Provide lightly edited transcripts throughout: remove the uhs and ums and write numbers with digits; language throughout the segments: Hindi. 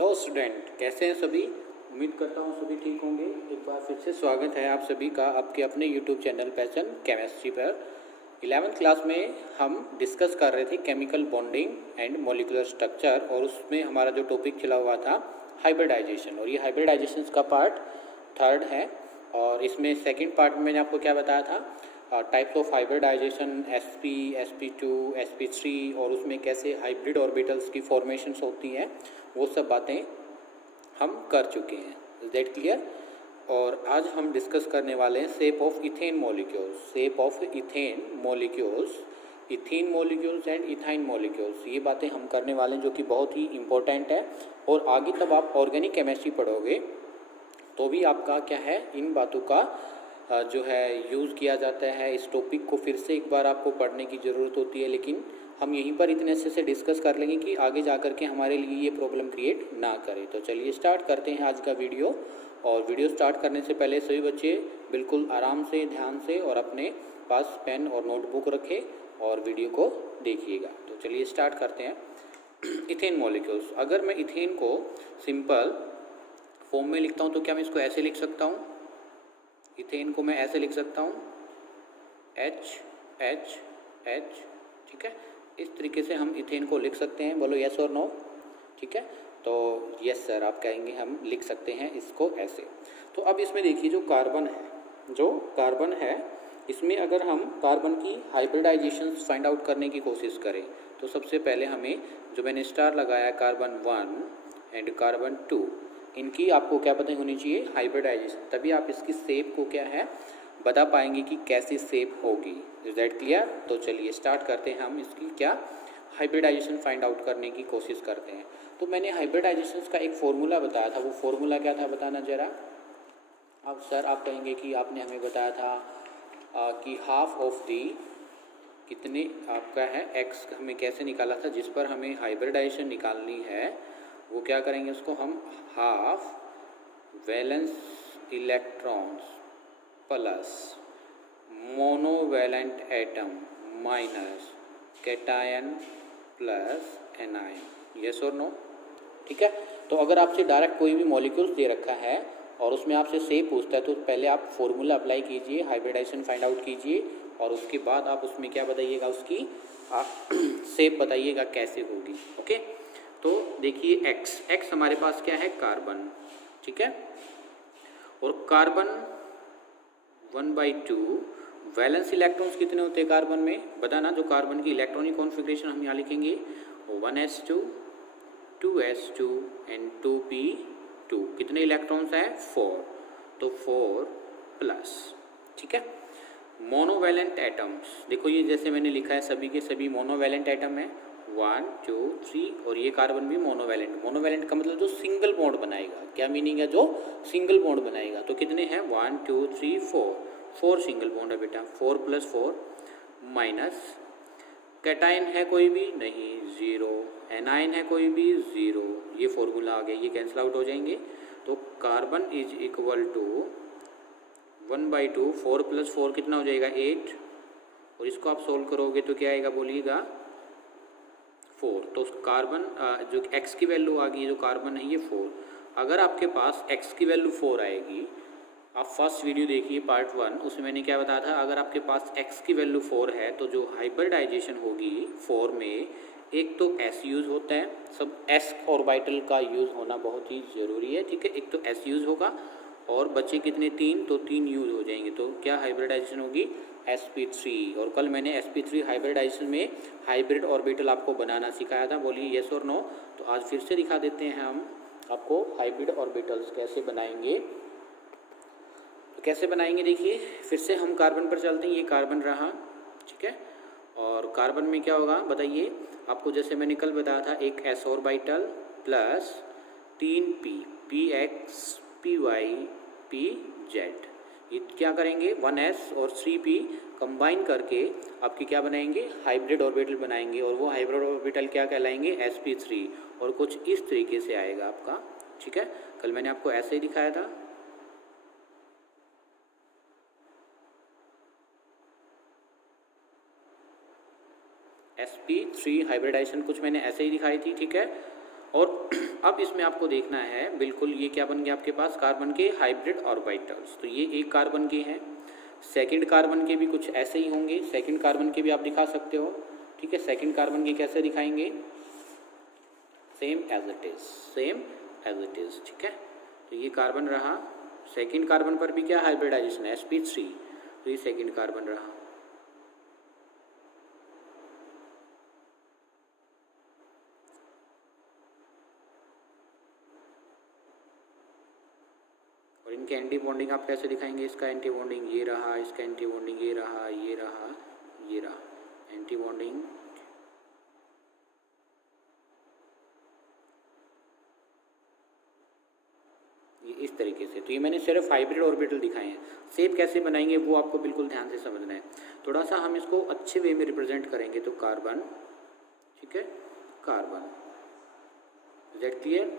हेलो स्टूडेंट, कैसे हैं सभी। उम्मीद करता हूँ सभी ठीक होंगे। एक बार फिर से स्वागत है आप सभी का आपके अपने यूट्यूब चैनल पैशन केमिस्ट्री पर। 11th क्लास में हम डिस्कस कर रहे थे chemical bonding and molecular structure, और उसमें हमारा जो टॉपिक चला हुआ था हाइब्रिडाइजेशन, और ये हाइब्रिडाइजेशन का पार्ट 3rd है। और इसमें सेकेंड पार्ट में मैंने आपको क्या बताया था, types of hybridisation, sp, sp2, sp3, और उसमें कैसे हाइब्रिड ऑर्बिटल्स की फॉर्मेशंस होती हैं, वो सब बातें हम कर चुके हैं। Is that clear. और आज हम डिस्कस करने वाले हैं shape of ethane molecules, shape of ethane molecules, ethene molecules and ethyne molecules. ये बातें हम करने वाले हैं जो कि बहुत ही इंपॉर्टेंट है। और आगे तब आप ऑर्गेनिक केमिस्ट्री पढ़ोगे तो भी आपका क्या है, इन बातों का जो है यूज़ किया जाता है। इस टॉपिक को फिर से एक बार आपको पढ़ने की ज़रूरत होती है, लेकिन हम यहीं पर इतने अच्छे से डिस्कस कर लेंगे कि आगे जा कर के हमारे लिए ये प्रॉब्लम क्रिएट ना करे। तो चलिए स्टार्ट करते हैं आज का वीडियो। और वीडियो स्टार्ट करने से पहले सभी बच्चे बिल्कुल आराम से, ध्यान से, और अपने पास पेन और नोटबुक रखें और वीडियो को देखिएगा। तो चलिए स्टार्ट करते हैं। इथेन मॉलिक्यूल्स, अगर मैं इथेन को सिंपल फॉर्म में लिखता हूँ तो क्या मैं इसको ऐसे लिख सकता हूँ, इथेन को मैं ऐसे लिख सकता हूँ HH, ठीक है। इस तरीके से हम इथेन को लिख सकते हैं। बोलो यस और नो, ठीक है। तो यस सर आप कहेंगे हम लिख सकते हैं इसको ऐसे। तो अब इसमें देखिए जो कार्बन है, इसमें अगर हम कार्बन की हाइब्रिडाइजेशन फाइंड आउट करने की कोशिश करें तो सबसे पहले हमें, जो मैंने स्टार लगाया, कार्बन 1 एंड कार्बन 2, इनकी आपको क्या पता होनी चाहिए, हाइब्रिडाइजेशन। तभी आप इसकी शेप को क्या है बता पाएंगे कि कैसी शेप होगी। Is that clear. तो चलिए स्टार्ट करते हैं, हम इसकी क्या हाइब्रिडाइजेशन फाइंड आउट करने की कोशिश करते हैं। तो मैंने हाइब्रिडाइजेशन का एक फॉर्मूला बताया था, वो फॉर्मूला क्या था बताना जरा। अब सर आप कहेंगे कि आपने हमें बताया था कि हाफ ऑफ दी कितने आपका है एक्स हमें कैसे निकाला था, जिस पर हमें हाइब्रिडाइजेशन निकालनी है वो क्या करेंगे, उसको हम half valence electrons plus monovalent atom minus cation plus anion, yes और नो, ठीक है। तो अगर आपसे डायरेक्ट कोई भी मॉलिक्यूल्स दे रखा है और उसमें आपसे शेप पूछता है तो पहले आप फॉर्मूला अप्लाई कीजिए, हाइब्रिडाइजेशन फाइंड आउट कीजिए, और उसके बाद आप उसमें क्या बताइएगा, उसकी आप शेप बताइएगा कैसे होगी। ओके, तो देखिए एक्स हमारे पास क्या है, कार्बन, ठीक है। और कार्बन 1/2 वैलेंस इलेक्ट्रॉन्स कितने होते हैं कार्बन में, बताना। जो कार्बन की इलेक्ट्रॉनिक कॉन्फ़िगरेशन हम यहाँ लिखेंगे 1s2 2s2 एंड 2p2, कितने इलेक्ट्रॉन्स हैं, 4, तो 4 प्लस, ठीक है। मोनोवैलेंट एटम्स, देखो ये जैसे मैंने लिखा है सभी के सभी मोनोवैलेंट एटम है, 1 2 3, और ये कार्बन भी मोनोवैलेंट। मोनोवैलेंट का मतलब जो सिंगल बॉन्ड बनाएगा, क्या मीनिंग है, जो सिंगल बॉन्ड बनाएगा। तो कितने हैं, 1 2 3 4 सिंगल बॉन्ड है बेटा, 4 + 4 माइनस कैटाइन है कोई भी नहीं, 0, एनाइन है कोई भी 0, ये फॉर्मूला आ गया, ये कैंसिल आउट हो जाएंगे। तो कार्बन इज इक्वल टू 1/2, 4 + 4 कितना हो जाएगा, 8, और इसको आप सोल्व करोगे तो क्या आएगा बोलिएगा, 4। तो कार्बन जो एक्स की वैल्यू आ गई, जो कार्बन है ये 4। अगर आपके पास एक्स की वैल्यू 4 आएगी, आप फर्स्ट वीडियो देखिए पार्ट 1, उसमें मैंने क्या बताया था, अगर आपके पास x की वैल्यू 4 है तो जो हाइब्रिडाइजेशन होगी 4 में, एक तो s यूज़ होता है, सब s ऑर्बिटल का यूज़ होना बहुत ही ज़रूरी है, ठीक है। एक तो s यूज़ होगा और बच्चे कितने, 3, तो 3 यूज़ हो जाएंगे, तो क्या हाइब्रिडाइजेशन होगी, sp3। और कल मैंने sp3 हाइब्रिडाइजेशन में हाइब्रिड ऑर्बिटल आपको बनाना सिखाया था, बोलिए यस और नो। तो आज फिर से दिखा देते हैं हम आपको हाइब्रिड ऑर्बिटल्स कैसे बनाएंगे। तो कैसे बनाएंगे देखिए, फिर से हम कार्बन पर चलते हैं, ये कार्बन रहा, ठीक है। और कार्बन में क्या होगा बताइए, आपको जैसे मैंने कल बताया था, एक s orbital plus 3p, px py pz, ये क्या करेंगे, 1s और 3p कंबाइन करके आपकी क्या बनाएंगे, हाइब्रिड ऑर्बिटल बनाएंगे, और वो हाइब्रिड ऑर्बिटल क्या कहलाएंगे, sp3, और कुछ इस तरीके से आएगा आपका, ठीक है। कल मैंने आपको ऐसे ही दिखाया था, sp3 हाइब्रिडाइजेशन कुछ मैंने ऐसे ही दिखाई थी, ठीक है। और अब इसमें आपको देखना है बिल्कुल ये क्या बन गया आपके पास, कार्बन के हाइब्रिड ऑर्बिटल्स। तो ये एक कार्बन के हैं, सेकंड कार्बन के भी कुछ ऐसे ही होंगे, सेकंड कार्बन के भी आप दिखा सकते हो, ठीक है। सेकंड कार्बन के कैसे दिखाएंगे, same as it is, same as it is, ठीक है। तो ये कार्बन रहा, सेकंड कार्बन पर भी क्या हाइब्रिडाइजेशन है, sp3, तो ये सेकंड कार्बन रहा। और इनके एंटी बॉन्डिंग आप कैसे दिखाएंगे, इसका एंटी बॉन्डिंग ये रहा, इसका एंटी बॉन्डिंग ये रहा, ये रहा, ये रहा, एंटी बॉन्डिंग ये इस तरीके से। तो ये मैंने सिर्फ हाइब्रिड ऑर्बिटल दिखाए हैं, शेप कैसे बनाएंगे वो आपको बिल्कुल ध्यान से समझना है। थोड़ा सा हम इसको अच्छे वे में रिप्रेजेंट करेंगे, तो कार्बन, ठीक है, कार्बन, जेड क्लियर।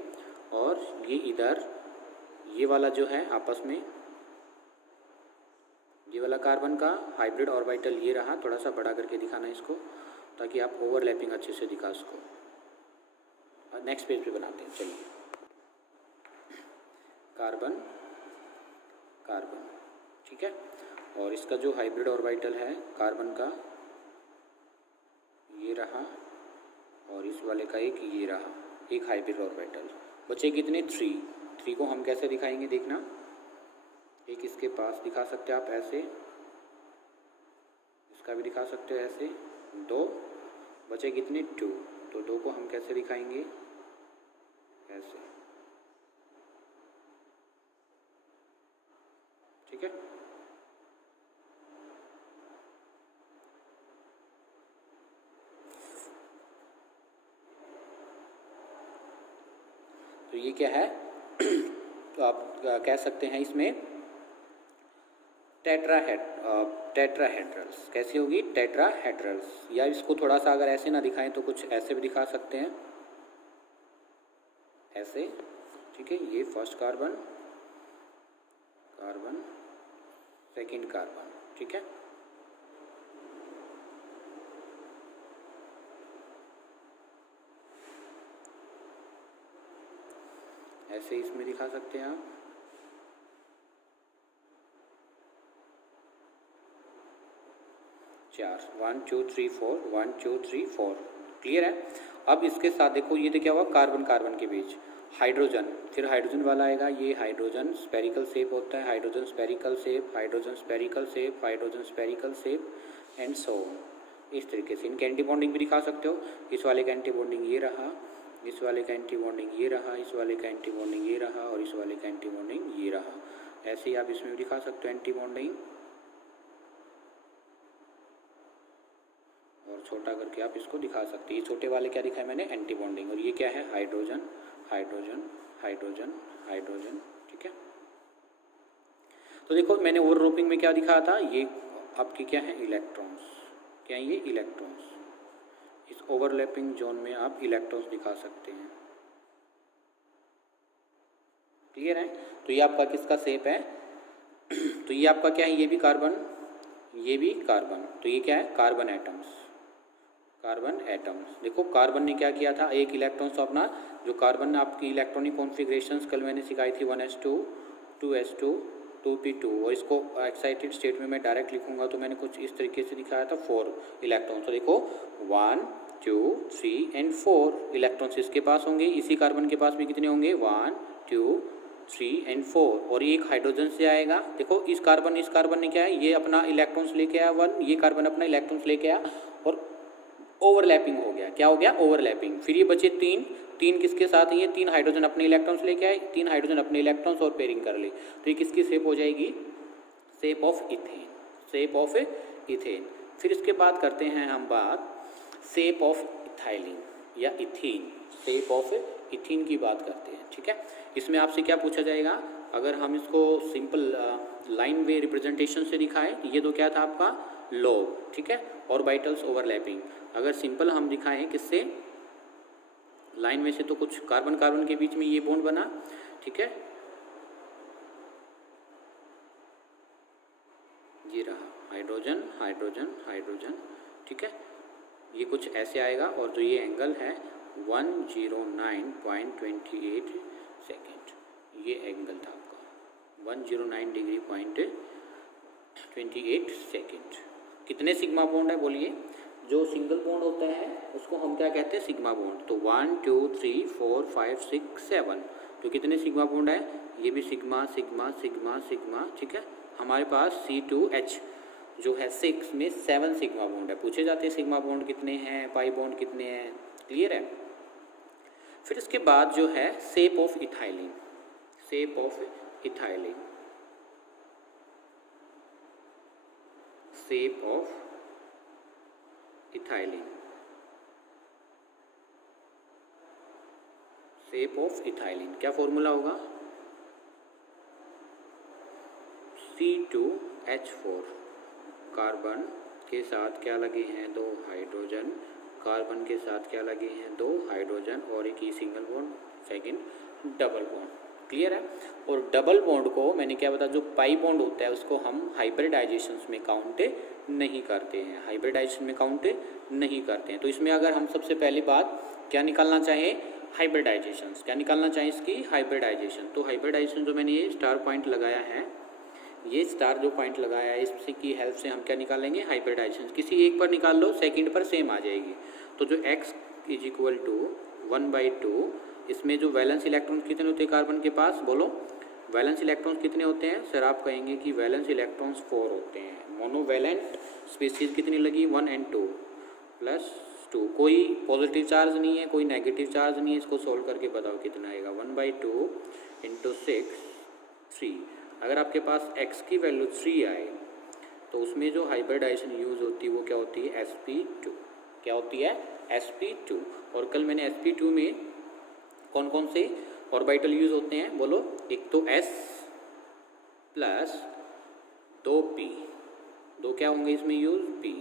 और ये इधर ये वाला जो है आपस में, ये वाला कार्बन का हाइब्रिड ऑर्बिटल ये रहा, थोड़ा सा बड़ा करके दिखाना इसको ताकि आप ओवरलैपिंग अच्छे से दिखा सको। और नेक्स्ट पेज पे बनाते हैं, चलिए। कार्बन, कार्बन, ठीक है। और इसका जो हाइब्रिड ऑर्बिटल है कार्बन का ये रहा, और इस वाले का एक ये रहा, एक हाइब्रिड ऑर्बिटल। बचे कितने, 3 को हम कैसे दिखाएंगे देखना, एक इसके पास दिखा सकते हैं आप ऐसे, इसका भी दिखा सकते हो ऐसे, 2 बचे कितने, 2, तो 2 को हम कैसे दिखाएंगे, ऐसे, ठीक है। तो ये क्या है तो आप कह सकते हैं इसमें टेट्राहेड्रल्स, कैसी होगी, टेट्राहेड्रल्स। या इसको थोड़ा सा अगर ऐसे ना दिखाएं तो कुछ ऐसे भी दिखा सकते हैं, ऐसे, ठीक है। ये first carbon, carbon, second carbon, ठीक है। ऐसे इसमें दिखा सकते हैं आप, चार, 1 2 3 4, 1 2 3 4, क्लियर है। अब इसके साथ देखो ये तो क्या हुआ, कार्बन कार्बन के बीच हाइड्रोजन, फिर हाइड्रोजन वाला आएगा, ये हाइड्रोजन स्पेरिकल शेप होता है, hydrogen spherical shape, hydrogen spherical shape, hydrogen spherical shape, and so on. इस तरीके से इनके एंटी बॉन्डिंग भी दिखा सकते हो, इस वाले का एंटी बॉन्डिंग ये रहा, इस वाले का एंटी बॉन्डिंग ये रहा, इस वाले का एंटी बॉन्डिंग ये रहा, और इस वाले का एंटी बॉन्डिंग ये रहा। ऐसे ही आप इसमें भी दिखा सकते हो एंटी बॉन्डिंग, और छोटा करके आप इसको दिखा सकते हैं। ये छोटे वाले क्या दिखाया मैंने, एंटी बॉन्डिंग, और ये क्या है, हाइड्रोजन, हाइड्रोजन, हाइड्रोजन, हाइड्रोजन, ठीक है। तो देखो मैंने ओवरलैपिंग में क्या दिखाया था, ये आपकी क्या है, इलेक्ट्रॉन्स, क्या है ये, इलेक्ट्रॉन्स। इस ओवरलैपिंग जोन में आप इलेक्ट्रॉन्स दिखा सकते हैं, क्लियर है। तो ये आपका किसका शेप है तो ये आपका क्या है, ये भी कार्बन, ये भी कार्बन, तो ये क्या है, कार्बन एटम्स, कार्बन एटम्स। देखो कार्बन ने क्या किया था, एक इलेक्ट्रॉन्स तो अपना जो कार्बन आपकी इलेक्ट्रॉनिक कॉन्फ़िगरेशंस कल मैंने सिखाई थी, 1s2 2s2 2p2, और इसको एक्साइटेड स्टेट में मैं डायरेक्ट लिखूंगा तो मैंने कुछ इस तरीके से दिखाया था, 4 इलेक्ट्रॉन्स। तो देखो 1 2 3 एंड 4 इलेक्ट्रॉन्स इसके पास होंगे, इसी कार्बन के पास भी कितने होंगे, 1 2 3 एंड 4, और ये एक हाइड्रोजन से आएगा। देखो इस कार्बन ने क्या है, ये अपना इलेक्ट्रॉन्स लेके आया 1, ये कार्बन अपना इलेक्ट्रॉन्स लेके आया, और ओवरलैपिंग हो गया, क्या हो गया, ओवरलैपिंग। फिर ये बचे 3 किसके साथ, ये 3 हाइड्रोजन अपने इलेक्ट्रॉन्स लेके आए, 3 हाइड्रोजन अपने इलेक्ट्रॉन्स और पेयरिंग कर ले, तो ये किसकी शेप हो जाएगी, shape of ethane, shape of ethane. फिर इसके बाद करते हैं हम बात शेप ऑफ इथाइलिन या इथीन, शेप ऑफ इथीन की बात करते हैं, ठीक है। इसमें आपसे क्या पूछा जाएगा, अगर हम इसको सिंपल लाइन वे रिप्रेजेंटेशन से दिखाएं, ये तो क्या था आपका लोब, ठीक है, ऑर्बिटल्स ओवरलैपिंग। अगर सिंपल हम दिखाएं किससे, लाइन में से, तो कुछ कार्बन कार्बन के बीच में ये बॉन्ड बना, ठीक है, ये रहा हाइड्रोजन हाइड्रोजन हाइड्रोजन, ठीक है, ये कुछ ऐसे आएगा, और जो ये एंगल है 109.28 सेकेंड, ये एंगल था आपका 109 डिग्री पॉइंट 28 सेकेंड। कितने सिग्मा बॉन्ड है बोलिए? जो सिंगल बॉन्ड होता है उसको हम क्या कहते हैं? Sigma bond. तो 1 2 3 4 5 6 7, तो कितने सिग्मा बॉन्ड है? ये भी सिग्मा सिग्मा सिग्मा सिग्मा, ठीक है। हमारे पास C2H जो है 6 में 7 सिग्मा बॉन्ड है। पूछे जाते हैं सिग्मा बॉन्ड कितने हैं, पाई बॉन्ड कितने हैं, क्लियर है। फिर इसके बाद जो है shape of ethylene, shape of ethylene, shape of ethylene, shape of ethylene क्या फॉर्मूला होगा? C2H4, कार्बन के साथ क्या लगे हैं? 2 हाइड्रोजन, कार्बन के साथ क्या लगे हैं? 2 हाइड्रोजन और एक ही single bond, second double bond, clear है। और डबल बॉन्ड को मैंने क्या बताया, जो पाई बॉन्ड होता है उसको हम हाइब्रिडाइजेशंस में काउंट नहीं करते हैं, हाइब्रिडाइजेशन में काउंट नहीं करते हैं। तो इसमें अगर हम सबसे पहली बात क्या निकालना चाहें? हाइब्रिडाइजेशंस। क्या निकालना चाहें इसकी? हाइब्रिडाइजेशन। तो हाइब्रिडाइजेशन जो मैंने ये स्टार पॉइंट लगाया है, ये स्टार जो पॉइंट लगाया है इसकी की हेल्प से हम क्या निकालेंगे? हाइब्रिडाइजेशन। किसी एक पर निकाल लो, सेकंड पर सेम आ जाएगी। तो जो x इज इक्वल टू 1/2, इसमें जो वैलेंस इलेक्ट्रॉन्स कितने होते हैं कार्बन के पास? बोलो वैलेंस इलेक्ट्रॉन्स कितने होते हैं? सर आप कहेंगे कि वैलेंस इलेक्ट्रॉन्स 4 होते हैं। मोनोवैलेंट स्पीशीज कितनी लगी? 1 और 2 प्लस 2। कोई पॉजिटिव चार्ज नहीं है, कोई नेगेटिव चार्ज नहीं है। इसको सोल्व करके बताओ कितना आएगा? 1/2 × 6 3। अगर आपके पास x की वैल्यू 3 आए तो उसमें जो हाइब्रिडाइजेशन यूज़ होती है वो क्या होती है? sp2। क्या होती है? sp2। और कल मैंने sp2 में कौन कौन से ऑर्बिटल यूज़ होते हैं बोलो? एक तो s प्लस 2p, 2 क्या होंगे इसमें यूज? p।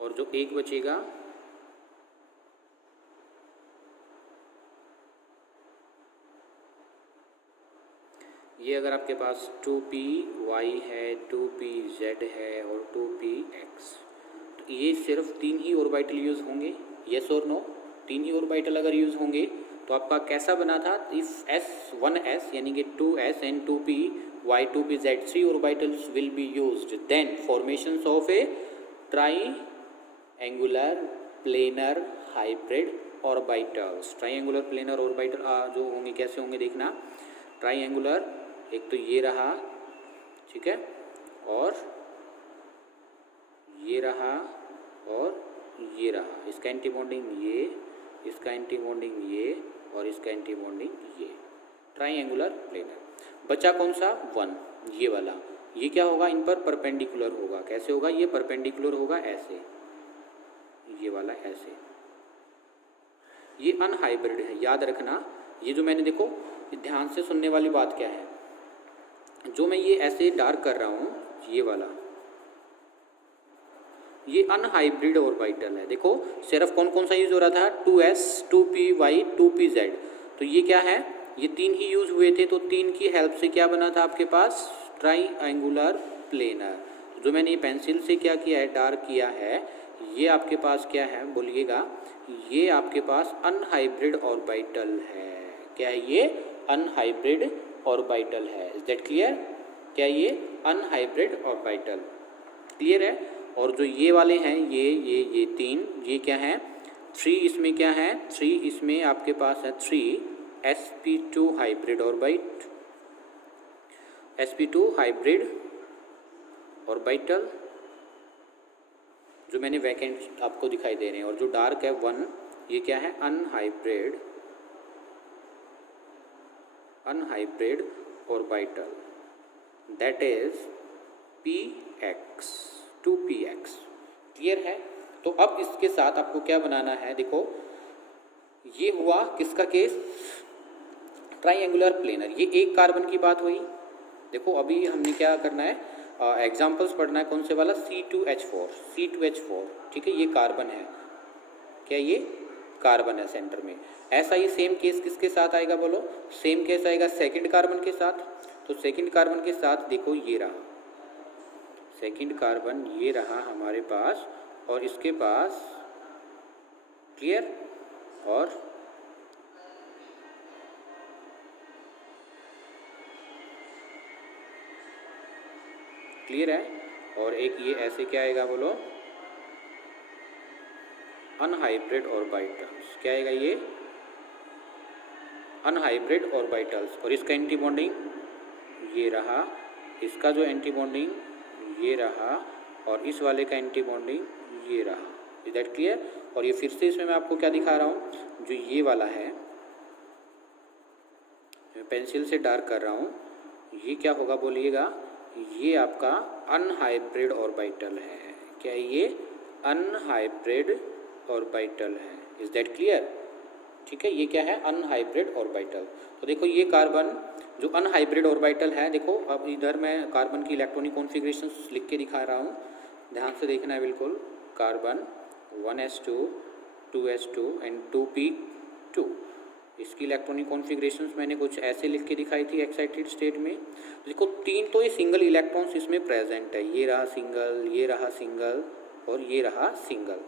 और जो एक बचेगा ये, अगर आपके पास 2py है, 2pz है और 2px, तो ये सिर्फ 3 ही ऑर्बिटल यूज़ होंगे। येस और नो? 3 ही ऑर्बिटल अगर यूज़ होंगे तो आपका कैसा बना था? इफ s1s यानी कि 2s एंड 2py 2pz 3 orbitals will be used, then formations of a triangular planar hybrid orbitals. Triangular planar orbital जो होंगे कैसे होंगे देखना। ट्राइएंगुलर, एक तो ये रहा, ठीक है, और ये रहा और ये रहा। इसका एंटी बॉन्डिंग ये, इसका एंटी बॉन्डिंग ये और इसका एंटी बॉन्डिंग ये। Triangular planar. बचा कौन सा? 1, ये वाला। ये क्या होगा? इन पर परपेंडिकुलर होगा। कैसे होगा? ये परपेंडिकुलर होगा ऐसे, ये वाला ऐसे। ये अनहाइब्रिड है, याद रखना। ये जो मैंने देखो, ध्यान से सुनने वाली बात क्या है, जो मैं ये ऐसे डार्क कर रहा हूँ, ये वाला ये अनहाइब्रिड ऑर्बिटल है। देखो सिर्फ कौन कौन सा यूज हो रहा था? 2s 2py 2pz। तो ये क्या है? ये 3 ही यूज हुए थे। तो 3 की हेल्प से क्या बना था आपके पास? Triangular planar. जो मैंने ये पेंसिल से क्या किया है? डार्क किया है। ये आपके पास क्या है बोलिएगा? ये आपके पास अनहाइब्रिड ऑर्बिटल है। क्या है ये? अनहाइब्रिड ऑर्बिटल है। Is that clear? क्या ये अनहाइब्रिड ऑर्बिटल? क्लियर है। और जो ये वाले हैं ये 3, ये क्या है? 3 इसमें क्या है? 3 इसमें आपके पास है 3 sp2 hybrid orbit, sp2 hybrid orbital जो मैंने वैकेंट आपको दिखाई दे रहे हैं। और जो डार्क है 1, ये क्या है? Unhybrid orbital, that is px 2px। Clear है। तो अब इसके साथ आपको क्या बनाना है? देखो ये हुआ किसका केस? Triangular planar. ये एक कार्बन की बात हुई। देखो अभी हमने क्या करना है? एग्जाम्पल्स पढ़ना है। कौन से वाला? C2H4, ठीक है, ये कार्बन है। क्या ये कार्बन है सेंटर में? ऐसा ही सेम केस किसके साथ आएगा बोलो? सेम केस आएगा सेकंड कार्बन के साथ। तो सेकंड कार्बन के साथ देखो ये रहा, सेकंड कार्बन ये रहा हमारे पास और इसके पास, क्लियर, और क्लियर है, और एक ये ऐसे क्या आएगा बोलो, अनहाइब्रिड ऑर्बिटल्स। क्या आएगा ये, अनहाइब्रिड ऑर्बिटल्स। और इसका एंटी बॉन्डिंग ये रहा, इसका जो एंटी बॉन्डिंग ये रहा, और इस वाले का एंटी बॉन्डिंग ये रहा। Is that clear? और ये फिर से इसमें मैं आपको क्या दिखा रहा हूँ, जो ये वाला है, मैं पेंसिल से डार्क कर रहा हूँ, ये क्या होगा बोलिएगा, ये आपका अनहाइब्रिड ऑर्बिटल है। क्या है ये, अनहाइब्रिड ऑर्बिटल है। Is that clear? ठीक है, ये क्या है, अनहाइब्रिड ऑर्बिटल। तो देखो ये कार्बन जो अनहाइब्रिड ऑर्बिटल है, देखो अब इधर मैं कार्बन की इलेक्ट्रॉनिक कॉन्फ़िगरेशन लिख के दिखा रहा हूँ, ध्यान से देखना है बिल्कुल। Carbon 1s2 2s2 and 2p2, इसकी इलेक्ट्रॉनिक कॉन्फ़िगरेशंस मैंने कुछ ऐसे लिख के दिखाई थी एक्साइटेड स्टेट में। देखो तीन तो ये सिंगल इलेक्ट्रॉन्स इसमें प्रेजेंट है, ये रहा सिंगल, ये रहा सिंगल, और ये रहा सिंगल।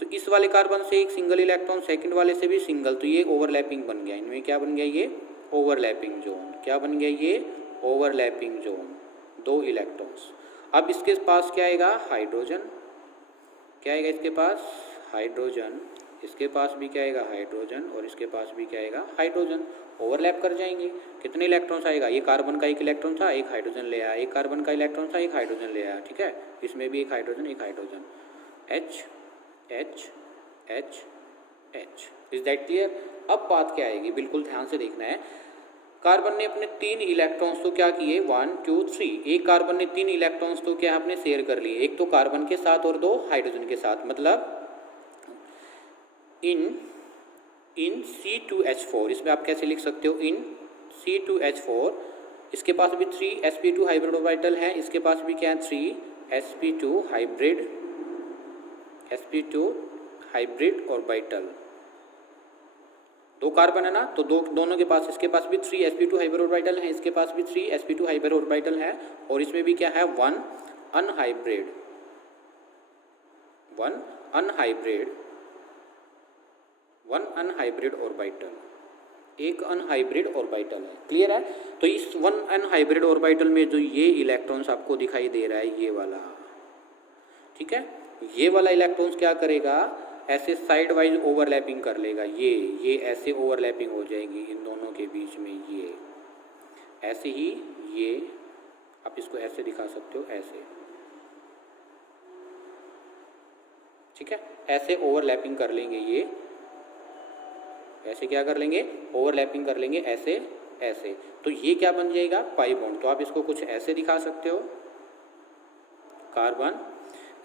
तो इस वाले कार्बन से एक सिंगल इलेक्ट्रॉन, सेकंड वाले से भी सिंगल, तो ये ओवरलैपिंग बन गया। इनमें क्या बन गया, ये ओवरलैपिंग जोन। क्या बन गया, ये ओवरलैपिंग जोन, दो इलेक्ट्रॉन्स। अब इसके पास क्या आएगा, हाइड्रोजन। क्या आएगा इसके पास, हाइड्रोजन। इसके पास भी क्या आएगा, हाइड्रोजन, और इसके पास भी क्या आएगा, हाइड्रोजन। ओवरलैप कर जाएंगे। कितने इलेक्ट्रॉन्स आएगा, ये कार्बन का एक इलेक्ट्रॉन था, एक हाइड्रोजन ले आया, एक कार्बन का इलेक्ट्रॉन था, एक हाइड्रोजन ले आया। ठीक है, इसमें भी एक हाइड्रोजन, एक hydrogen, H H H H। Is that clear? अब बात क्या आएगी, बिल्कुल ध्यान से देखना है। कार्बन ने अपने तीन इलेक्ट्रॉन्स तो क्या किए, 1 2 3, एक कार्बन ने तीन इलेक्ट्रॉन्स तो क्या आपने शेयर कर लिए, एक तो कार्बन के साथ और दो हाइड्रोजन के साथ। मतलब इन C2H4, इसमें आप कैसे लिख सकते हो, इन C2H4, इसके पास भी 3 sp2 हाइब्रिड ऑर्बिटल है, इसके पास भी क्या है, 3 sp2 हाइब्रिड ऑर्बिटल। दो कार्बन है ना, तो दोनों के पास, इसके पास भी 3 sp2 हाइब्रिड ऑर्बिटल है, इसके पास भी 3 sp2 हाइब्रिड ऑर्बिटल है, और इसमें भी क्या है, वन अनहाइब्रिड ऑर्बिटल, एक अनहाइब्रिड ऑर्बिटल है। क्लियर है? तो इस वन अनहाइब्रिड ऑर्बिटल में जो ये इलेक्ट्रॉन्स आपको दिखाई दे रहा है, ये वाला, ठीक है, ये वाला इलेक्ट्रॉन्स क्या करेगा, ऐसे साइड वाइज ओवरलैपिंग कर लेगा। ये ऐसे ओवरलैपिंग हो जाएगी इन दोनों के बीच में, ये ऐसे ही, ये आप इसको ऐसे दिखा सकते हो, ऐसे, ठीक है, ऐसे ओवरलैपिंग कर लेंगे। ये ऐसे क्या कर लेंगे, ओवरलैपिंग कर लेंगे, ऐसे ऐसे। तो ये क्या बन जाएगा, पाई बॉन्ड। तो आप इसको कुछ ऐसे दिखा सकते हो, कार्बन,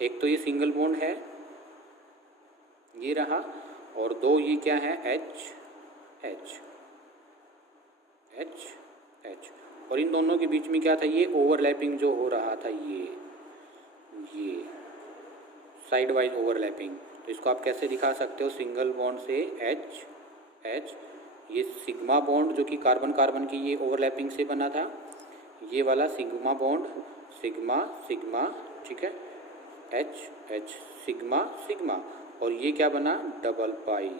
एक तो ये सिंगल बॉन्ड है, ये रहा, और दो ये क्या है, H H H H, और इन दोनों के बीच में क्या था, ये ओवरलैपिंग जो हो रहा था, ये साइड वाइज ओवरलैपिंग। तो इसको आप कैसे दिखा सकते हो, सिंगल बॉन्ड से H H, ये सिग्मा बॉन्ड जो कि कार्बन कार्बन की ये ओवरलैपिंग से बना था, ये वाला सिग्मा बॉन्ड, सिग्मा सिग्मा, ठीक है, H H, सिग्मा सिग्मा, और ये क्या बना, डबल पाई,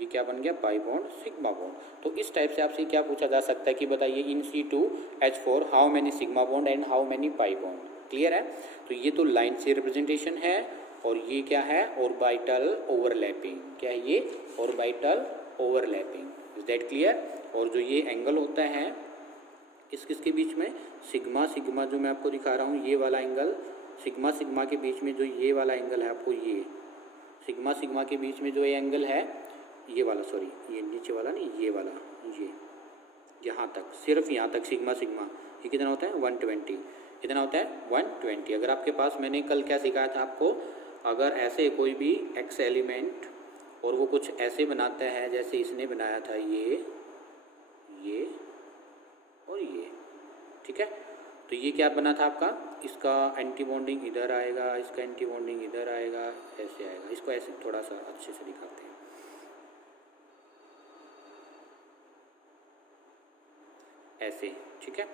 ये क्या बन गया, पाई बॉन्ड, सिग्मा बॉन्ड। तो इस टाइप से आपसे क्या पूछा जा सकता है कि बताइए इन C2H4 how many sigma bond and how many pi bond. Clear है? तो ये तो लाइन से रिप्रेजेंटेशन है, और ये क्या है, ऑर्बिटल ओवरलैपिंग। क्या है ये, orbital overlapping. Is that clear? और जो ये एंगल होता है किसके बीच में, सिग्मा सिग्मा जो मैं आपको दिखा रहा हूँ, ये वाला एंगल, सिग्मा सिग्मा के बीच में जो ये वाला एंगल है, आपको ये सिग्मा सिग्मा के बीच में जो ये एंगल है, ये वाला, सॉरी ये नीचे वाला नहीं, ये वाला, ये यहाँ तक, सिर्फ यहाँ तक सिग्मा सिग्मा, ये कितना होता है, 120। कितना होता है, 120। अगर आपके पास, मैंने कल क्या सिखाया था आपको, अगर ऐसे कोई भी एक्स एलिमेंट और वो कुछ ऐसे बनाता है जैसे इसने बनाया था, ये और ये, ठीक है, तो ये क्या बना था आपका, इसका एंटी बॉन्डिंग इधर आएगा, इसका एंटी बॉन्डिंग इधर आएगा, ऐसे आएगा। इसको ऐसे थोड़ा सा अच्छे से दिखाते हैं, ऐसे, ठीक है,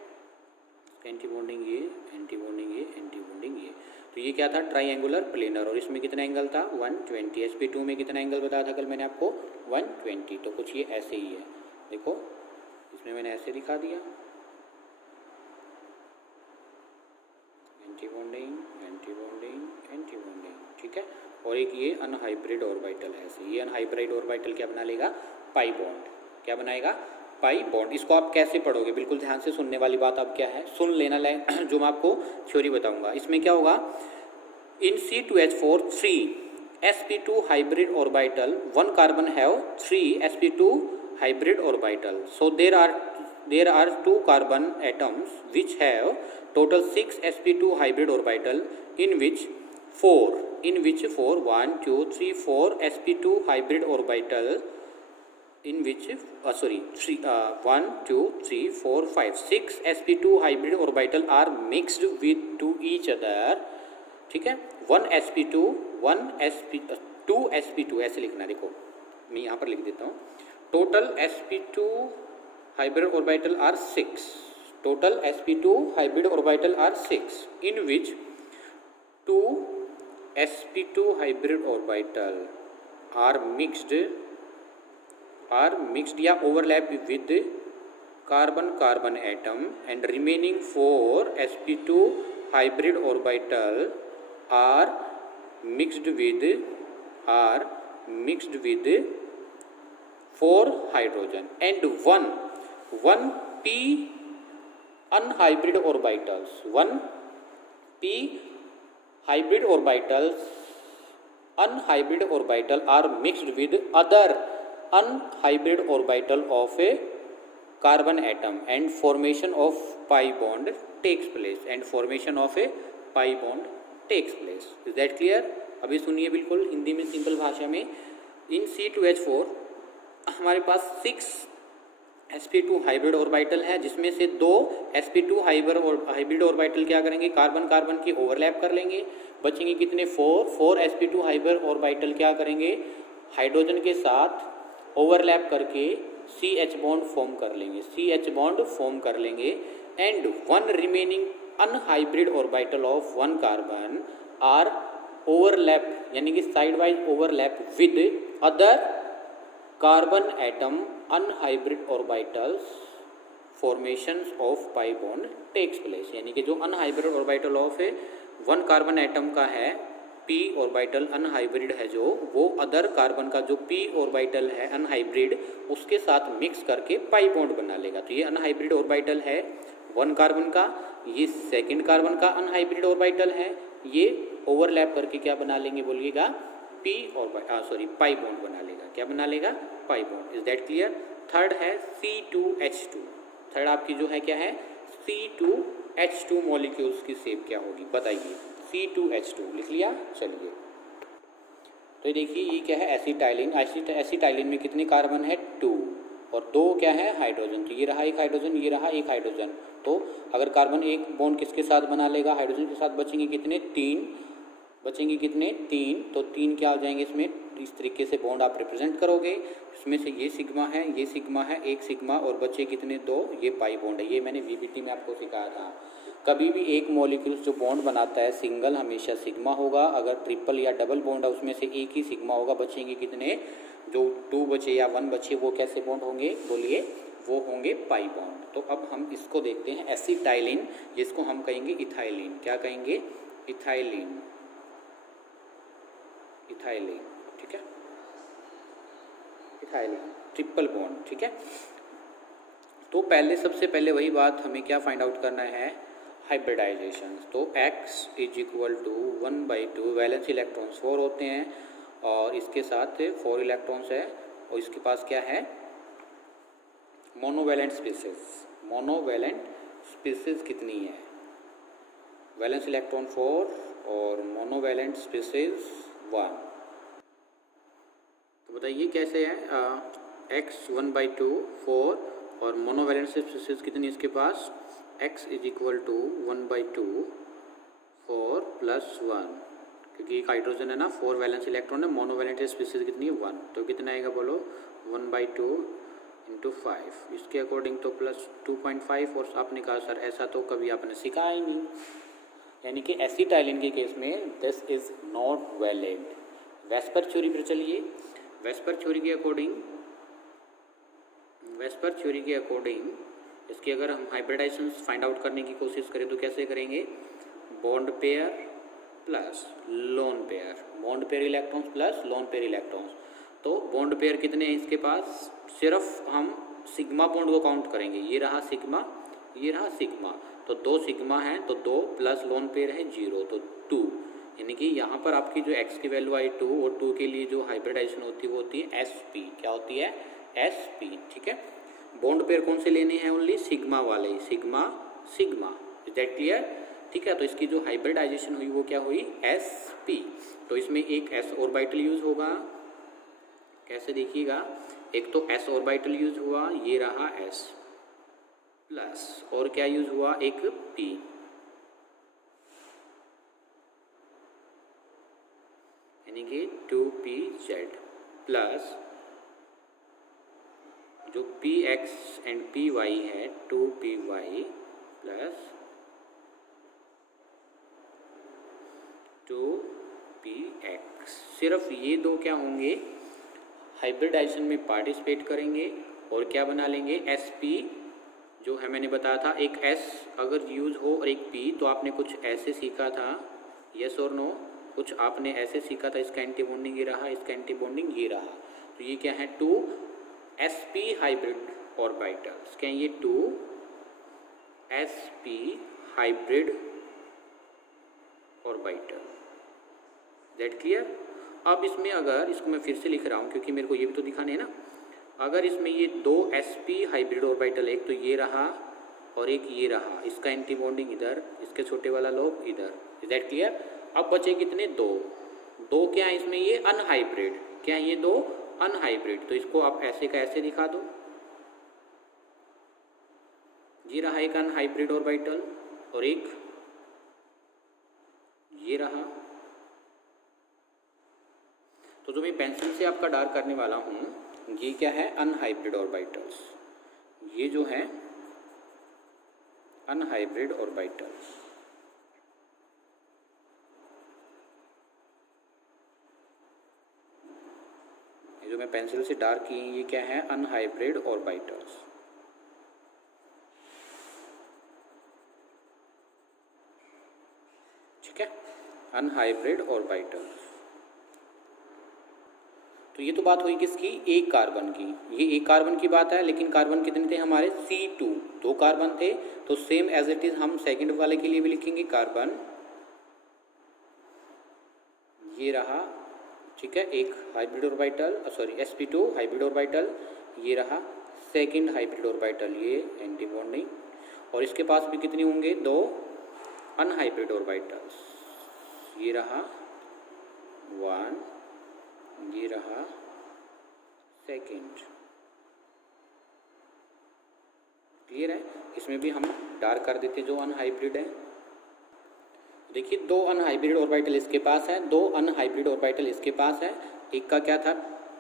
एंटी बॉन्डिंग ये, एंटी बॉन्डिंग ये, एंटी बॉन्डिंग ये। तो ये क्या था, ट्राइंगुलर प्लेनर, और इसमें कितना एंगल था 120। sp2 में कितना एंगल बताया था कल मैंने आपको 120। तो कुछ ये ऐसे ही है, देखो इसमें मैंने ऐसे दिखा दिया, anti bonding, anti bonding, anti bonding, ठीक है। और एक ये अनहाइब्रिड ऑर्बिटल है ऐसे, ये अनहाइब्रिड ऑर्बिटल क्या बना लेगा, पाई बॉन्ड, क्या बनाएगा, पाई बॉन्ड। इसको आप कैसे पढ़ोगे, बिल्कुल ध्यान से सुनने वाली बात अब क्या है, सुन लेना जो मैं आपको थ्योरी बताऊंगा। इसमें क्या होगा, इन C2H4 3 sp2 hybrid orbital, one carbon have 3 sp2 hybrid orbital. So there are 2 carbon atoms which have total 6 sp2 hybrid orbital, in which 4 1 2 3 4 sp2 hybrid orbital, in which 1 2 3 4 5 6 sp2 hybrid orbital are mixed with to each other, ठीक है। 2 sp2 ऐसे लिखना, देखो मैं यहाँ पर लिख देता हूँ, total sp2 hybrid orbital are 6, total sp2 hybrid orbital are 6, in which 2 sp2 hybrid orbital are mixed या overlap with carbon atom, and remaining 4 sp2 hybrid orbital are mixed with 4 hydrogen and 1 p unhybrid orbitals, 1 p hybrid orbitals, unhybrid orbital are mixed with other unhybrid orbital of a carbon atom, and formation of pi bond takes place, and formation of a pi bond takes place. Is that clear? अभी सुनिए बिल्कुल हिंदी में सिंपल भाषा में, इन C2H4 हमारे पास 6 sp2 हाइब्रिड ऑर्बिटल है, जिसमें से 2 sp2 हाइब्रिड ऑर्बिटल क्या करेंगे, कार्बन की ओवरलैप कर लेंगे, बचेंगे कितने 4 sp2 हाइब्रिड ऑर्बिटल क्या करेंगे, हाइड्रोजन के साथ ओवरलैप करके CH बॉन्ड फॉर्म कर लेंगे, and 1 remaining unhybrid orbital of 1 carbon are overlap, यानी कि side wise overlap with other carbon atom unhybrid orbitals, formations of pi bond takes place. यानी कि जो unhybrid orbital of 1 carbon atom का है, p ऑर्बिटल अनहाइब्रिड है जो, वो अदर कार्बन का जो p ऑर्बिटल है अनहाइब्रिड, उसके साथ मिक्स करके पाई बॉन्ड बना लेगा। तो ये अनहाइब्रिड ऑर्बिटल है 1 कार्बन का, ये सेकंड कार्बन का अनहाइब्रिड ऑर्बिटल है, ये ओवरलैप करके क्या बना लेंगे बोलिएगा, पाई बॉन्ड बना लेगा। क्या बना लेगा, pi bond. Is that clear? Third है C2H2, थर्ड आपकी जो है क्या है, C2H2 मॉलिक्यूल्स की शेप क्या होगी बताइए, C2H2 लिख लिया। चलिए तो देखिए ये क्या है, एसिटाइलिन, एसिटाइलिन में कितने कार्बन है 2, और 2 क्या है हाइड्रोजन, तो ये रहा एक हाइड्रोजन, ये रहा एक हाइड्रोजन। तो अगर कार्बन एक बॉन्ड किसके साथ बना लेगा, हाइड्रोजन के साथ, बचेंगे कितने 3, बचेंगे कितने 3, तो 3 क्या हो जाएंगे इसमें, इस तरीके से बॉन्ड आप रिप्रेजेंट करोगे। इसमें से ये सिग्मा है, ये सिग्मा है, एक सिग्मा, और बचे कितने 2, ये पाई बॉन्ड है। ये मैंने VBT में आपको सिखाया था। कभी भी एक मॉलिक्यूल्स जो बॉन्ड बनाता है सिंगल हमेशा सिग्मा होगा, अगर ट्रिपल या डबल बॉन्ड है उसमें से एक ही सिग्मा होगा। बचेंगे कितने, जो 2 बचे या 1 बचे, वो कैसे बॉन्ड होंगे बोलिए, वो होंगे पाई बॉन्ड। तो अब हम इसको देखते हैं, एसिटाइलिन, जिसको हम कहेंगे इथाइलिन। क्या कहेंगे, इथाइलिन, इथाइलिन, ठीक है, इथाइलिन ट्रिपल बॉन्ड, ठीक है। तो पहले सबसे पहले वही बात हमें क्या फाइंड आउट करना है, हाइब्रिडाइजेशन। तो X is equal to 1/2, valence electrons 4 होते हैं, और इसके साथ 4 इलेक्ट्रॉन्स है, और इसके पास क्या है, मोनोवैलेंट स्पीसीज। मोनोवैलेंट स्पीसीज कितनी है, वैलेंस इलेक्ट्रॉन 4 और मोनोवैलेंट स्पीसीज 1। तो बताइए कैसे है, X 1/2 4, और मोनोवैलेंट स्पीसीज कितनी इसके पास, X इज इक्वल टू 1/2 4 + 1, क्योंकि एक हाइड्रोजन है ना, 4 वैलेंस इलेक्ट्रॉन है, मोनोवैलेंट स्पीसीज कितनी है 1, तो कितना आएगा बोलो, 1/2 इंटू 5, इसके अकॉर्डिंग तो प्लस 2.5, और आपने कहा सर ऐसा तो कभी आपने सीखा ही नहीं, यानी कि एसिटाइलिन के केस में this is not valid. VSEPR theory पर चलिए। वेस्पर थ्योरी के अकॉर्डिंग इसकी अगर हम हाइब्रिडाइजेशन फाइंड आउट करने की कोशिश करें तो कैसे करेंगे? Bond pair plus lone pair, bond pair electrons plus lone pair electrons. तो बॉन्ड पेयर कितने हैं इसके पास? सिर्फ हम सिग्मा बॉन्ड को काउंट करेंगे, ये रहा सिग्मा, ये रहा सिग्मा, तो 2 सिग्मा है, तो 2 प्लस लोन पेयर है 0, तो 2, यानी कि यहाँ पर आपकी जो x की वैल्यू आई 2, और 2 के लिए जो हाइब्रिडाइजेशन होती है वो होती है sp। क्या होती है? sp। ठीक है, बॉन्ड पेयर कौन से लेने हैं? ओनली सिग्मा वाले, sigma sigma. Is that clear? ठीक है, तो इसकी जो हाइब्रिडाइजेशन हुई वो क्या हुई? sp। तो इसमें एक s ऑर्बिटल यूज होगा, कैसे देखिएगा, एक तो s ऑर्बिटल यूज हुआ, ये रहा s, प्लस और क्या यूज हुआ? एक p, यानी कि 2pz, प्लस जो px एंड py है 2py प्लस 2px। सिर्फ ये दो क्या होंगे? हाइब्रिडाइजेशन में पार्टिसिपेट करेंगे और क्या बना लेंगे? sp, जो है मैंने बताया था एक s अगर यूज हो और एक p, तो आपने कुछ ऐसे सीखा था, यस और नो, कुछ आपने ऐसे सीखा था, इसका एंटी बॉन्डिंग ये रहा, इसका एंटी बॉन्डिंग ये रहा, तो ये क्या है? 2 sp हाइब्रिड ऑर्बिटल्स। क्या ये 2 sp hybrid orbital? That clear? अब इसमें अगर इसको मैं फिर से लिख रहा हूँ क्योंकि मेरे को ये भी तो दिखाने हैं ना, अगर इसमें ये 2 sp हाइब्रिड ऑर्बिटल, एक तो ये रहा और एक ये रहा, इसका एंटी बॉन्डिंग इधर, इसके छोटे वाला लोब इधर। Is that clear? अब बचे कितने? 2 क्या है इसमें? ये अनहाइब्रिड। क्या है ये? 2 अनहाइब्रिड। तो इसको आप ऐसे का ऐसे दिखा दो, ये रहा एक अनहाइब्रिड ऑर्बिटल और एक ये रहा। तो जो मैं पेंसिल से आपका डार्क करने वाला हूँ, ये क्या है? Unhybrid orbitals. ये जो है अनहाइब्रिड ऑर्बिटल्स। ये जो मैं पेंसिल से डार्क की, ये क्या है? Unhybrid orbitals. ठीक है, अनहाइब्रिड ऑर्बिटल्स। तो ये तो बात हुई किसकी? एक कार्बन की। ये एक कार्बन की बात है, लेकिन कार्बन कितने थे हमारे? C2, 2 कार्बन थे। तो सेम एज इट इज हम सेकंड वाले के लिए भी लिखेंगे, कार्बन ये रहा, ठीक है, एक hybrid orbital, sorry sp2 hybrid orbital, ये रहा सेकंड हाइब्रिड ऑर्बिटल, ये एंटी बॉन्डिंग, और इसके पास भी कितनी होंगे? 2 अनहाइब्रिड ऑर्बिटल्स, ये रहा 1, ये रहा सेकंड। क्लियर है? इसमें भी हम डार्क कर देते जो अनहाइब्रिड है। देखिए 2 अनहाइब्रिड ऑर्बिटल इसके पास है, 2 अनहाइब्रिड ऑर्बिटल इसके पास है। एक का क्या था?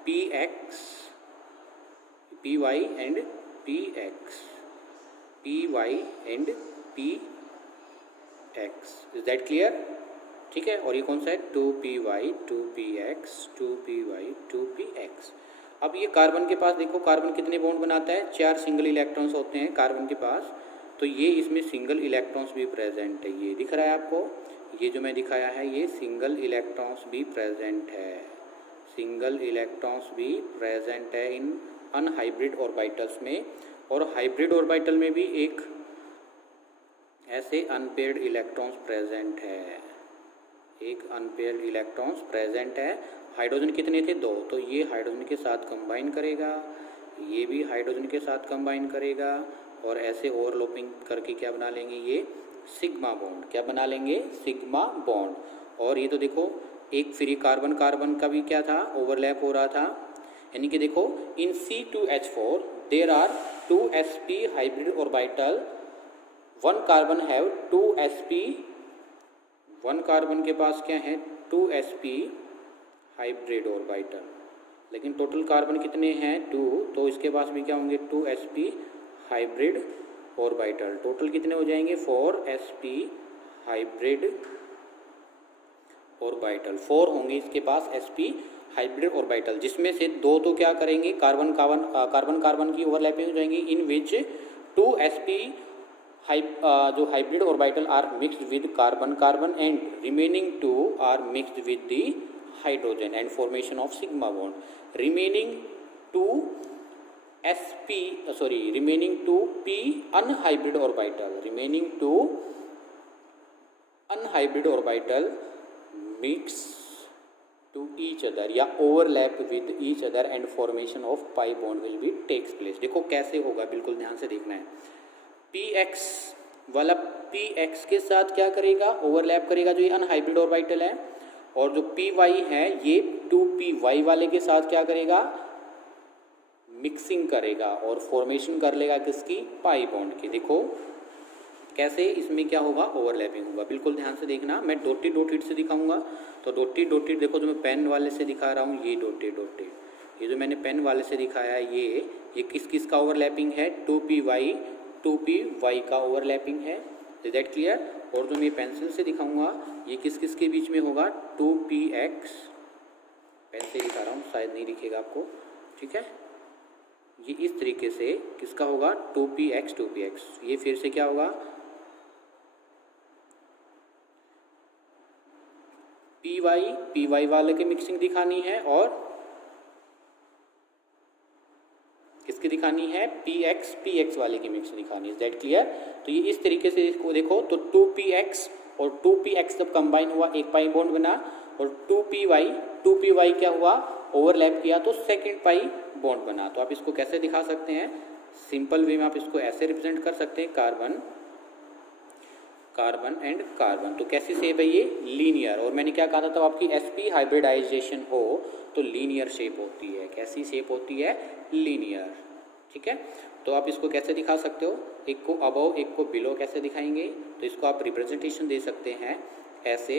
px, py and px, py and px। Is that clear? ठीक है, और ये कौन सा है? 2py 2px 2py 2px। अब ये कार्बन के पास देखो, कार्बन कितने बॉन्ड बनाता है? 4 सिंगल इलेक्ट्रॉन्स होते हैं कार्बन के पास, तो ये इसमें सिंगल इलेक्ट्रॉन्स भी प्रेजेंट है। ये दिख रहा है आपको? ये जो मैं दिखाया है, ये सिंगल इलेक्ट्रॉन्स भी प्रेजेंट है, सिंगल इलेक्ट्रॉन्स भी प्रेजेंट है इन अनहाइब्रिड ऑर्बिटल्स में। और हाइब्रिड ऑर्बिटल में भी एक ऐसे अनपेयर्ड इलेक्ट्रॉन्स प्रेजेंट है, एक अनपेयर्ड इलेक्ट्रॉन्स प्रेजेंट है। हाइड्रोजन कितने थे? 2, तो ये हाइड्रोजन के साथ कंबाइन करेगा, ये भी हाइड्रोजन के साथ कंबाइन करेगा, और ऐसे ओवरलैपिंग करके क्या बना लेंगे? ये सिग्मा बॉन्ड। क्या बना लेंगे? Sigma bond. और ये तो देखो एक फ्री कार्बन कार्बन का भी क्या था? ओवरलैप हो रहा था। यानी कि देखो in C2H4 there are 2 sp hybrid orbital, 1 carbon have 2 sp, 1 carbon के पास क्या है? 2 sp हाइब्रिड ऑर्बिटल। लेकिन टोटल कार्बन कितने हैं 2, तो इसके पास भी क्या होंगे 2sp हाइब्रिड ऑर्बिटल। टोटल कितने हो जाएंगे 4sp हाइब्रिड ऑर्बिटल। 4 होंगे इसके पास sp हाइब्रिड ऑर्बिटल, जिसमें से 2 तो क्या करेंगे कार्बन कार्बन की ओवरलैपिंग हो जाएंगी, इन विच 2sp जो hybrid orbital are mixed with carbon and remaining 2 are mixed with the hydrogen and formation of sigma bond. Remaining 2 p unhybrid orbital mix to each other या overlap with each other and formation of pi bond will be takes place. देखो कैसे होगा, बिल्कुल ध्यान से देखना है। px वाला px के साथ क्या करेगा ओवरलैप करेगा, जो ये अनहाइब्रिड ऑर्बिटल है, और जो py है ये 2py वाले के साथ क्या करेगा मिक्सिंग करेगा और फॉर्मेशन कर लेगा किसकी पाई बॉन्ड की। देखो कैसे इसमें क्या होगा ओवरलैपिंग होगा, बिल्कुल ध्यान से देखना। मैं डॉटेड से दिखाऊंगा, तो डॉटेड देखो जो मैं पेन वाले से दिखा रहा हूँ, ये डॉटेड ये जो मैंने पेन वाले से दिखाया है ये किस का ओवरलैपिंग है 2py का ओवरलैपिंग है। Is that clear? और जो मैं पेंसिल से दिखाऊंगा ये किस के बीच में होगा 2px, पेन से दिखा रहा हूँ शायद नहीं दिखेगा आपको, ठीक है। ये इस तरीके से किसका होगा 2px। ये फिर से क्या होगा py वाले की मिक्सिंग दिखानी है और किसकी दिखानी है px वाले की मिक्सिंग दिखानी है। Is that clear? तो ये इस तरीके से इसको देखो, तो 2px और 2px जब कंबाइन हुआ एक पाई बॉन्ड बना, और 2py क्या हुआ ओवरलैप किया तो सेकंड पाई बॉन्ड बना। तो आप इसको कैसे दिखा सकते हैं, सिंपल वे में आप इसको ऐसे रिप्रेजेंट कर सकते हैं कार्बन एंड कार्बन। तो कैसी शेप है ये लीनियर, और मैंने क्या कहा था तब आपकी sp हाइब्रिडाइजेशन हो तो लीनियर शेप होती है। कैसी शेप होती है लीनियर, ठीक है। तो आप इसको कैसे दिखा सकते हो, एक को अबव एक को बिलो कैसे दिखाएंगे, तो इसको आप रिप्रेजेंटेशन दे सकते हैं ऐसे,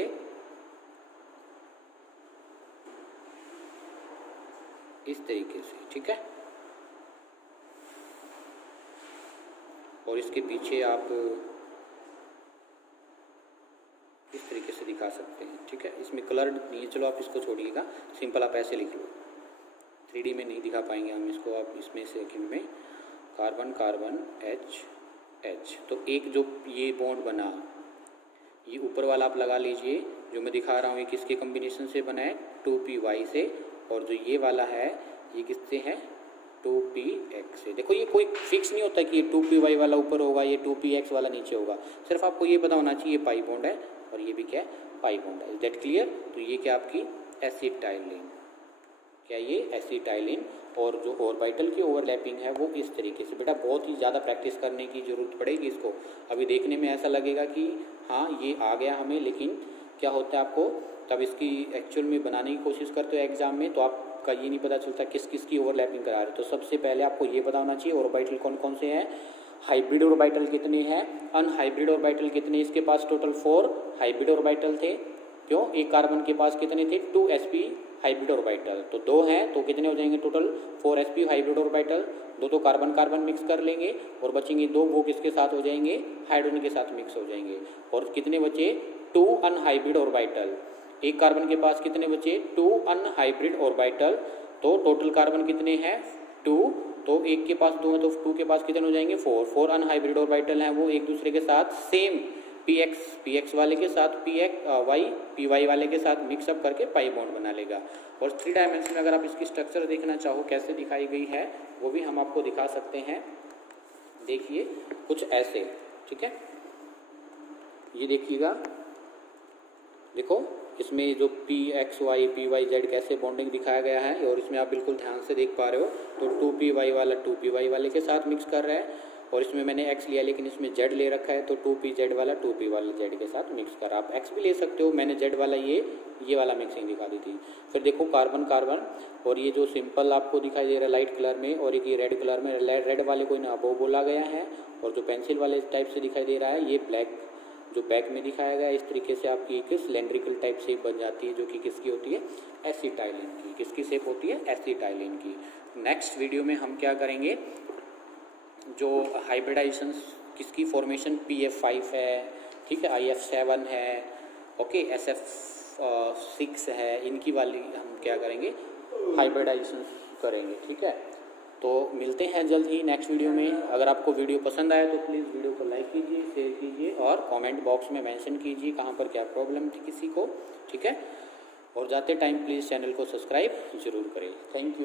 इस तरीके से, ठीक है। और इसके पीछे आप इस तरीके से दिखा सकते हैं, ठीक है। इसमें कलर नहीं है, चलो आप इसको छोड़िएगा, सिंपल आप ऐसे लिख लो। 3D में नहीं दिखा पाएंगे हम इसको, आप इसमें सेकंड में कार्बन H। तो एक जो ये बॉन्ड बना, ये ऊपर वाला आप लगा लीजिए, जो मैं दिखा रहा हूँ ये किसके कॉम्बिनेशन से बना है 2py से, और जो ये वाला है ये किससे है 2px से। देखो ये कोई फिक्स नहीं होता कि ये 2py वाला ऊपर होगा ये 2px वाला नीचे होगा, सिर्फ आपको ये पता होना चाहिए पाई बॉन्ड है और ये भी क्या है पाई बॉन्ड है। Is that clear? तो ये क्या आपकी एसिटाइलिन, क्या ये एसिटाइलिन, और जो ऑर्बिटल की ओवरलैपिंग है वो इस तरीके से। बेटा बहुत ही ज़्यादा प्रैक्टिस करने की ज़रूरत पड़ेगी इसको। अभी देखने में ऐसा लगेगा कि हाँ ये आ गया हमें, लेकिन क्या होता है आपको तब इसकी एक्चुअल में बनाने की कोशिश करते हो एग्जाम में, तो आपका ये नहीं पता चलता किस की ओवरलैपिंग करा रहे हो। तो सबसे पहले आपको ये पता होना चाहिए ऑर्बिटल कौन कौन से हैं, हाइब्रिड ऑर्बिटल कितने हैं, अनहाइब्रिड ऑर्बिटल कितने। इसके पास टोटल 4 हाइब्रिड ऑर्बिटल थे, क्यों एक कार्बन के पास कितने थे 2sp हाइब्रिड ऑर्बिटल, तो 2 हैं तो कितने हो जाएंगे टोटल 4sp हाइब्रिड ऑर्बिटल। 2 तो कार्बन मिक्स कर लेंगे और बचेंगे 2, वो किसके साथ हो जाएंगे हाइड्रोजन के साथ मिक्स हो जाएंगे। और कितने बचे 2 अनहाइब्रिड ऑर्बिटल, एक कार्बन के पास कितने बचे 2 अनहाइब्रिड ऑर्बिटल। तो टोटल कार्बन कितने हैं 2, तो एक के पास 2 है तो 2 के पास कितने हो जाएंगे 4 अनहाइब्रिड ऑर्बिटल हैं, वो एक दूसरे के साथ सेम px वाले के साथ py वाले के साथ मिक्सअप करके पाई बॉन्ड बना लेगा। और 3 डायमेंशन में अगर आप इसकी स्ट्रक्चर देखना चाहो कैसे दिखाई गई है वो भी हम आपको दिखा सकते हैं। देखिए कुछ ऐसे, ठीक है, ये देखिएगा, देखो इसमें जो pxy py कैसे बॉन्डिंग दिखाया गया है, और इसमें आप बिल्कुल ध्यान से देख पा रहे हो। तो 2py वाला 2py वाले के साथ मिक्स कर रहा है, और इसमें मैंने x लिया लेकिन इसमें z ले रखा है, तो 2pz वाला 2p वाला z के साथ मिक्स कर। आप x भी ले सकते हो, मैंने z वाला ये वाला मिक्सिंग दिखा दी थी। फिर देखो कार्बन, और ये जो सिंपल आपको दिखाई दे रहा है लाइट कलर में, और एक ये रेड कलर में, रेड वाले को ना अबो बोला गया है, और जो पेंसिल वाले टाइप से दिखाई दे रहा है ये ब्लैक जो बैक में दिखाया गया इस तरीके से आपकी एक सिलेंड्रिकल टाइप शेप बन जाती है, जो कि किसकी होती है, एसिटाइलिन की। किसकी शेप होती है, एसिटाइलिन की। नेक्स्ट वीडियो में हम क्या करेंगे, जो हाइब्रिडाइजेशन किसकी फॉर्मेशन PF5 है, ठीक है, IF7 है, ओके, SF6 है, इनकी वाली हम क्या करेंगे, हाइब्रिडाइजेशन करेंगे, ठीक है। तो मिलते हैं जल्द ही नेक्स्ट वीडियो में। अगर आपको वीडियो पसंद आए तो प्लीज़ वीडियो को लाइक कीजिए, शेयर कीजिए और कमेंट बॉक्स में मेंशन कीजिए कहाँ पर क्या प्रॉब्लम थी किसी को, ठीक है। और जाते टाइम प्लीज़ चैनल को सब्सक्राइब ज़रूर करें। Thank you.